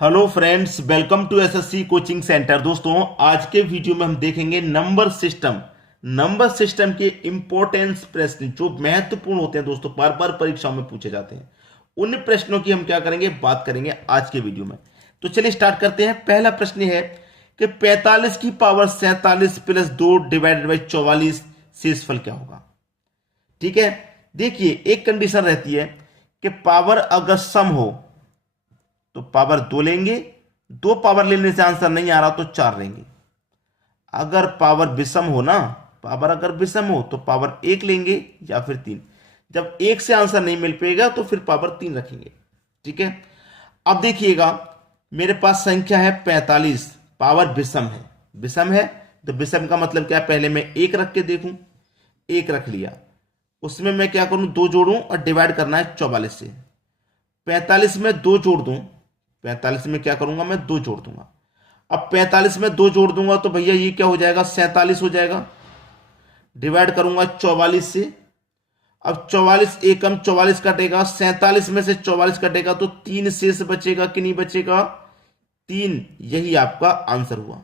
Hello friends, welcome to SSC coaching centre. दोस्तों, आज के वीडियो में हम देखेंगे नंबर सिस्टम के इंपॉर्टेंस प्रश्न जो महत्वपूर्ण होते हैं। दोस्तों, बार बार परीक्षाओं में पूछे जाते हैं। उन प्रश्नों की हम क्या करेंगे, बात करेंगे आज के वीडियो में। तो चलिए स्टार्ट करते हैं। पहला प्रश्न है कि 45 की पावर 47 प्लस 2 डिवाइडेड बाई 44 शेषफल क्या होगा। ठीक है, देखिए एक कंडीशन रहती है कि पावर अगर सम हो तो पावर 2 लेंगे, 2 पावर लेने से आंसर नहीं आ रहा तो 4 लेंगे। अगर पावर विषम हो ना, पावर अगर विषम हो तो पावर 1 लेंगे या फिर 3। जब 1 से आंसर नहीं मिल पाएगा तो फिर पावर 3 रखेंगे। ठीक है, अब देखिएगा मेरे पास संख्या है 45, पावर विषम है। विषम है तो विषम का मतलब क्या है, पहले मैं 1 रख के देखूं। 1 रख लिया, उसमें मैं क्या करूं, 2 जोड़ूं और डिवाइड करना है 44 से। 45 में 2 जोड़ दूं, 45 में क्या करूंगा, मैं 2 जोड़ दूंगा। अब 45 में 2 जोड़ दूंगा तो भैया ये क्या हो जाएगा, 47 हो जाएगा। डिवाइड करूंगा 44 से। अब 44 एकम 44 कटेगा, 47 में से 44 कटेगा तो 3 शेष बचेगा कि नहीं बचेगा, 3। यही आपका आंसर हुआ।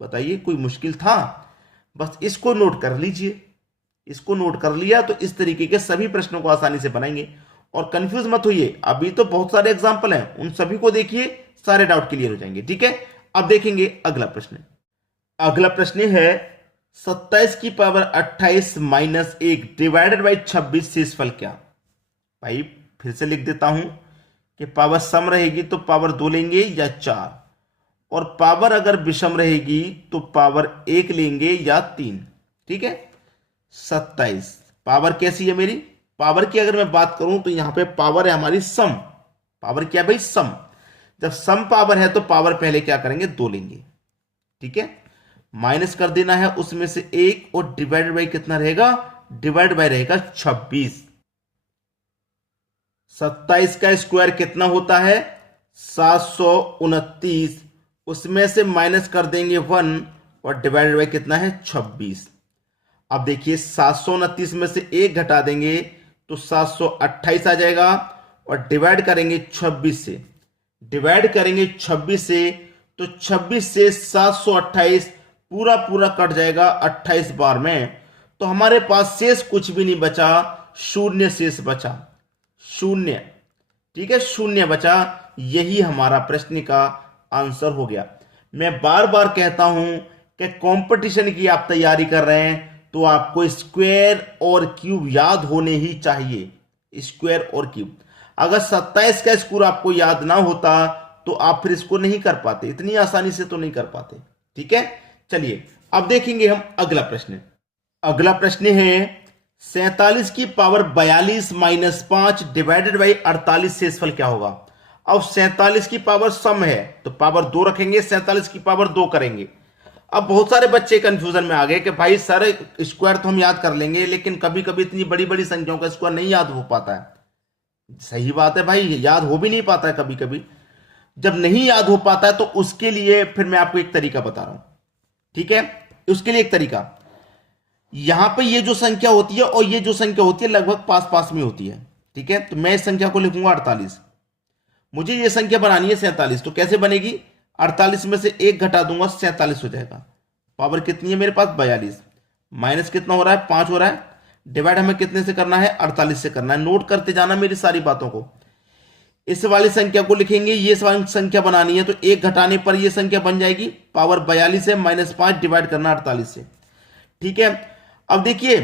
बताइए, कोई मुश्किल था? बस इसको नोट कर लीजिए। इसको नोट कर लिया तो इस तरीके के सभी प्रश्नों को आसानी से बनाएंगे। और कंफ्यूज मत होइए, अभी तो बहुत सारे एग्जाम्पल हैं, उन सभी को देखिए, सारे डाउट क्लियर हो जाएंगे। ठीक है, अब देखेंगे अगला प्रश्न। अगला प्रश्न है 27 की पावर 28 माइनस 1 डिवाइडेड बाई 26 शेषफल क्या। भाई फिर से लिख देता हूं कि पावर सम रहेगी तो पावर 2 लेंगे या 4, और पावर अगर विषम रहेगी तो पावर 1 लेंगे या 3। ठीक है, 27 पावर कैसी है मेरी, पावर की अगर मैं बात करूं तो यहां पे पावर है हमारी सम। पावर क्या है भाई, सम। जब सम पावर है तो पावर पहले क्या करेंगे, 2 लेंगे। ठीक है, माइनस कर देना है उसमें से 1 और डिवाइडेड बाई कितना रहेगा, डिवाइड बाई रहेगा 26। 27 का स्क्वायर कितना होता है, 729। उसमें से माइनस कर देंगे 1 और डिवाइडेड बाई कितना है, 26। अब देखिए 729 में से 1 घटा देंगे तो 728 आ जाएगा, और डिवाइड करेंगे 26 से। डिवाइड करेंगे 26 से तो 26 से 728 पूरा पूरा कट जाएगा 28 बार में। तो हमारे पास शेष कुछ भी नहीं बचा, शून्य शेष बचा, शून्य। ठीक है, शून्य बचा। यही हमारा प्रश्न का आंसर हो गया। मैं बार बार कहता हूं कि कंपटीशन की आप तैयारी कर रहे हैं तो आपको स्क्वायर और क्यूब याद होने ही चाहिए। स्क्वायर और क्यूब, अगर 27 का स्क्वायर आपको याद ना होता तो आप फिर इसको नहीं कर पाते, इतनी आसानी से तो नहीं कर पाते। ठीक है, चलिए अब देखेंगे हम अगला प्रश्न। अगला प्रश्न है 47 की पावर 42 माइनस 5 डिवाइडेड बाई 48 शेषफल क्या होगा। अब 47 की पावर सम है तो पावर 2 रखेंगे, 47 की पावर 2 करेंगे। अब बहुत सारे बच्चे कंफ्यूजन में आ गए कि भाई सर स्क्वायर तो हम याद कर लेंगे लेकिन कभी कभी इतनी बड़ी बड़ी संख्याओं का स्क्वायर नहीं याद हो पाता है। सही बात है भाई, याद हो भी नहीं पाता है कभी कभी। जब नहीं याद हो पाता है तो उसके लिए फिर मैं आपको एक तरीका बता रहा हूं। ठीक है, उसके लिए एक तरीका, यहां पे ये जो संख्या होती है और ये जो संख्या होती है लगभग पास पास में होती है। ठीक है, तो मैं इस संख्या को लिखूंगा 48। मुझे ये संख्या बनानी है 47, तो कैसे बनेगी, 48 में से 1 घटा दूंगा, 47 हो जाएगा। पावर कितनी है मेरे पास, 42। माइनस कितना हो रहा है, 5 हो रहा है। डिवाइड हमें कितने से करना है, 48 से करना है। नोट करते जाना मेरी सारी बातों को। इस वाली संख्या को लिखेंगे, ये संख्या बनानी है तो 1 घटाने पर ये संख्या बन जाएगी। पावर 42 है, माइनस 5 डिवाइड करना 48 से। ठीक है, अब देखिए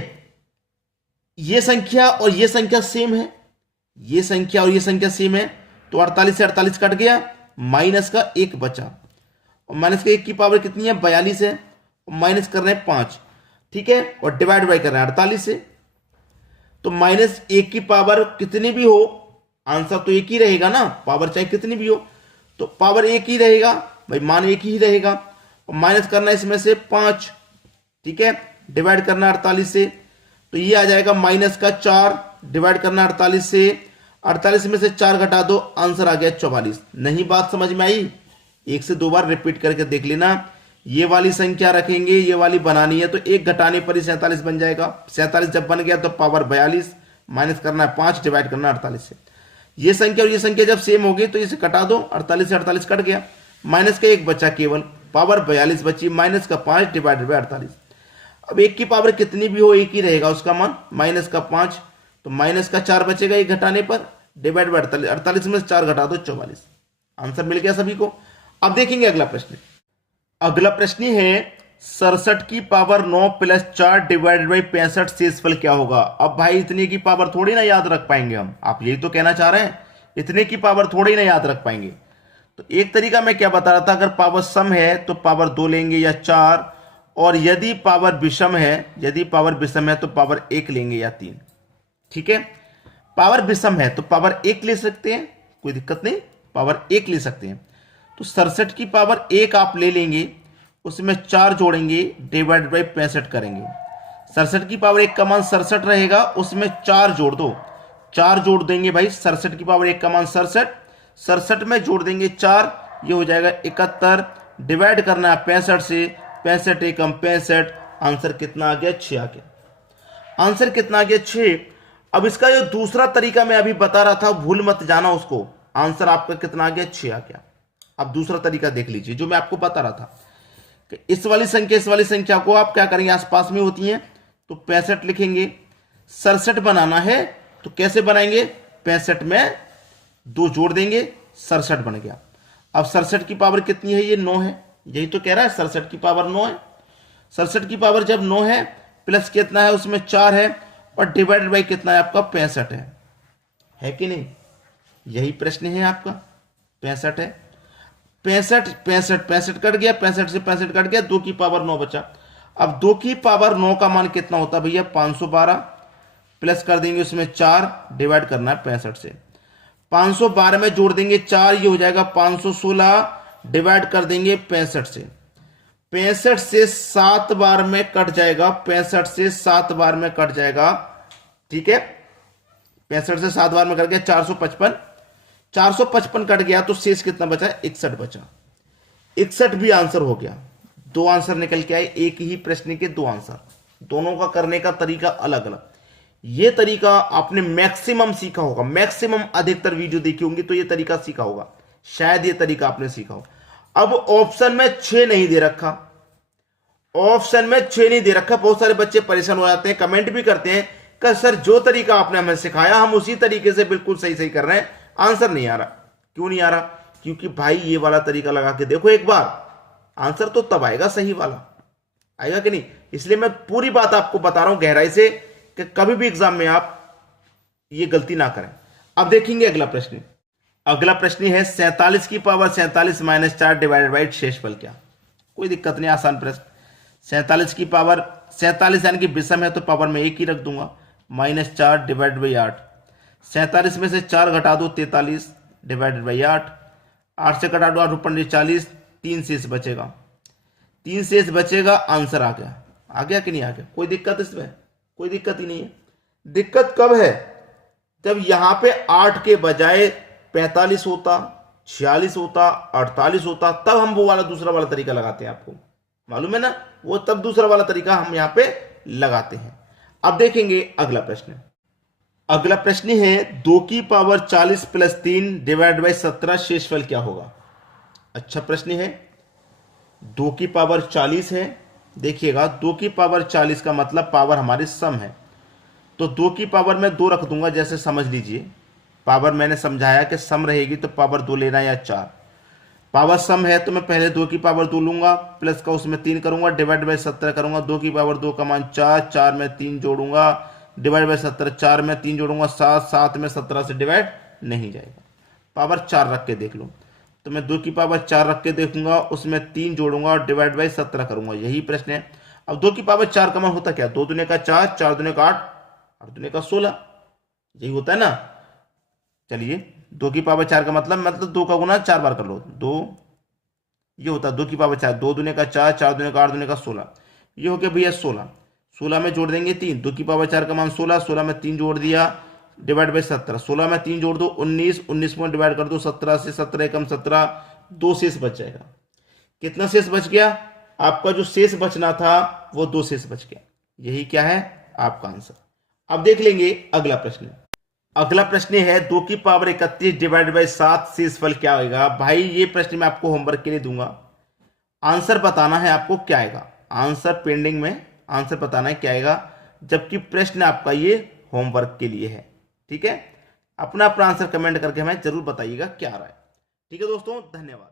ये संख्या और ये संख्या सेम है, ये संख्या और ये संख्या सेम है, तो 48 से 48 कट गया, माइनस का 1 बचा, और माइनस का 1 की पावर कितनी है, 42 है, और माइनस कर रहे हैं 5। ठीक है, और डिवाइड बाई कर रहे हैं 48 से। तो माइनस 1 की पावर कितनी भी हो, आंसर तो एक ही रहेगा ना, पावर चाहे कितनी भी हो तो पावर एक ही रहेगा भाई, मान एक ही रहेगा। और माइनस करना इसमें से 5। ठीक है, डिवाइड करना 48 से, तो ये आ जाएगा माइनस का 4, डिवाइड करना 48 से। 48 में से 4 घटा दो, आंसर आ गया 44। नहीं बात समझ में आई, 1 से 2 बार रिपीट करके देख लेना। ये वाली संख्या रखेंगे, ये वाली बनानी है तो 1 घटाने पर ही 47 बन जाएगा। 47 जब बन गया तो पावर 42, माइनस करना है 5, डिवाइड करना 48 से। ये संख्या और ये संख्या जब सेम होगी तो इसे कटा दो, 48 से 48 कट गया, माइनस का 1 बचा केवल, पावर 42 बची, माइनस का 5 डिवाइडेड बाई 48। अब 1 की पावर कितनी भी हो 1 ही रहेगा उसका मान, माइनस का 5, तो माइनस का 4 बचेगा 1 घटाने पर, डिवाइड बाई 48, 48 में से 4 घटा दो 44। आंसर मिल गया सभी को। अब देखेंगे अगला प्रश्न। अगला प्रश्न है 67 की पावर 9 प्लस 4 डिवाइडेड बाई 65 शेषफल क्या होगा। अब भाई इतने की पावर थोड़ी ना याद रख पाएंगे हम, आप यही तो कहना चाह रहे हैं, इतने की पावर थोड़ी ना याद रख पाएंगे। तो एक तरीका मैं क्या बता रहा था, अगर पावर सम है तो पावर 2 लेंगे या 4, और यदि पावर विषम है तो पावर 1 लेंगे या 3। ठीक है, पावर विषम है तो पावर 1 ले सकते हैं, कोई दिक्कत नहीं, पावर 1 ले सकते हैं। तो 67 की पावर 1 आप ले लेंगे, उसमें 4 जोड़ेंगे, डिवाइड बाई 65 करेंगे। 67 की पावर 1 का मान 67 रहेगा, उसमें 4 जोड़ दो, 4 जोड़ देंगे भाई, 67 की पावर 1 का मान 67, 67 में जोड़ देंगे 4, ये हो जाएगा 71, डिवाइड करना है 65 से, 65 एकम 65, आंसर कितना आ गया 6 आ गया। आंसर कितना आ गया 6। अब इसका जो दूसरा तरीका मैं अभी बता रहा था, भूल मत जाना उसको, आंसर आपका कितना आ गया 6 आ गया। अब दूसरा तरीका देख लीजिए जो मैं आपको बता रहा था, कि इस वाली संख्या को आप क्या करेंगे, आसपास में होती हैं तो 65 लिखेंगे। 67 बनाना है तो कैसे बनाएंगे, 65 में 2 जोड़ देंगे, 67 बन गया। अब 67 की पावर कितनी है, ये 9 है, यही तो कह रहा है 67 की पावर 9 है। 67 की पावर जब 9 है, प्लस कितना है उसमें 4 है, और डिवाइडेड बाई कितना है आपका 65 है कि नहीं, यही प्रश्न है आपका, 65 है। 65 कट गया, 65 से 65 कट गया, 2 की पावर 9 बचा। अब 2 की पावर 9 का मान कितना होता है भैया 512, प्लस कर देंगे उसमें 4, डिवाइड करना है 65 से, 512 में जोड़ देंगे 4, ये हो जाएगा 516, डिवाइड कर देंगे 65 से, 65 से 7 बार में कट जाएगा, 65 से 7 बार में कट जाएगा। ठीक है, 65 से 7 बार में कट गया 455, 455 कट गया तो शेष कितना बचा, 61 बचा। 61 भी आंसर हो गया। 2 आंसर निकल के आए, एक ही प्रश्न के 2 आंसर, दोनों का करने का तरीका अलग अलग। ये तरीका आपने मैक्सिमम सीखा होगा, मैक्सिमम अधिकतर वीडियो देखी होंगी तो ये तरीका सीखा होगा, शायद ये तरीका आपने सीखा हो। अब ऑप्शन में 6 नहीं दे रखा, ऑप्शन में 6 नहीं दे रखा, बहुत सारे बच्चे परेशान हो जाते हैं, कमेंट भी करते हैं कि सर जो तरीका आपने हमें सिखाया हम उसी तरीके से बिल्कुल सही सही कर रहे हैं, आंसर नहीं आ रहा। क्यों नहीं आ रहा, क्योंकि भाई ये वाला तरीका लगा के देखो एक बार, आंसर तो तब आएगा सही वाला, आएगा कि नहीं। इसलिए मैं पूरी बात आपको बता रहा हूं गहराई से कि कभी भी एग्जाम में आप ये गलती ना करें। अब देखेंगे अगला प्रश्न। अगला प्रश्न है 47 की पावर 47 माइनस 4 डिवाइडेड बाई शेषफल क्या। कोई दिक्कत नहीं, आसान प्रश्न। 47 की पावर 47 यानी कि विषम है तो पावर में 1 ही रख दूंगा, माइनस 4 डिवाइड बाई 8, 47 में से 4 घटा दो 43 डिवाइडेड बाई 8, 8 से घटा दो 8 ऊपर 40, 3 शेष बचेगा, 3 शेष बचेगा, आंसर आ गया। आ गया कि नहीं आ गया, कोई दिक्कत इसमें, कोई दिक्कत ही नहीं है। दिक्कत कब है, जब यहां पे 8 के बजाय 45 होता, 46 होता, 48 होता, तब हम वो वाला दूसरा वाला तरीका लगाते हैं, आपको मालूम है ना, वो तब दूसरा वाला तरीका हम यहां पे लगाते हैं। अब देखेंगे अगला प्रश्न। अगला प्रश्न है 2 की पावर 40 प्लस 3 डिवाइड बाई 17 शेषफल क्या होगा। अच्छा प्रश्न है, 2 की पावर 40 है, देखिएगा 2 की पावर 40 का मतलब पावर हमारी सम है, तो 2 की पावर में 2 रख दूंगा, जैसे समझ लीजिए पावर मैंने समझाया कि सम रहेगी तो पावर 2 लेना या 4, पावर सम है तो मैं पहले 2 की पावर 2 लूंगा, प्लस का उसमें 3 करूंगा, डिवाइड बाई 17 करूंगा, 2 की पावर 2 का मान 4, 4 में 3 जोड़ूंगा, डिवाइड बाई 17, 4 में 3 जोड़ूंगा 7, 7 में 17 से डिवाइड नहीं जाएगा, पावर 4 रख के देख लो, तो मैं 2 की पावर 4 रख के देखूंगा, उसमें 3 जोड़ूंगा और डिवाइड बाई 17 करूंगा, यही प्रश्न है। अब 2 की पावर 4 का मान होता क्या, 2 दूने का 4, 4 दूने का 8, 8 दूने का 16, यही होता है ना। चलिए 2 की पावर 4 का मतलब 2 का गुना 4 बार कर लो, 2, ये होता है 2 की पावर 4, 2 दूने का 4, 4 दूने का 8 दूने का 16, ये हो गया भैया 16, 16 में जोड़ देंगे 3, 2 की पावर 4 का मान 16, 16 में 3 जोड़ दिया, डिवाइड बाई 17, 16 में 3 जोड़ दो 19, 19 में डिवाइड कर दो 17 से, 17 एकम 17, 2 शेष बच जाएगा। कितना शेष बच गया, आपका जो शेष बचना था वो 2 शेष बच गया, यही क्या है आपका आंसर। अब देख लेंगे अगला प्रश्न। अगला प्रश्न है 2 की पावर 31 डिवाइडेड बाई 7 शेषफल क्या होगा। भाई ये प्रश्न मैं आपको होमवर्क के लिए दूंगा, आंसर बताना है आपको क्या आएगा, आंसर पेंडिंग में, आंसर बताना है क्या आएगा, जबकि प्रश्न आपका ये होमवर्क के लिए है। ठीक है, अपना अपना आंसर कमेंट करके हमें जरूर बताइएगा क्या आ रहा है। ठीक है दोस्तों, धन्यवाद।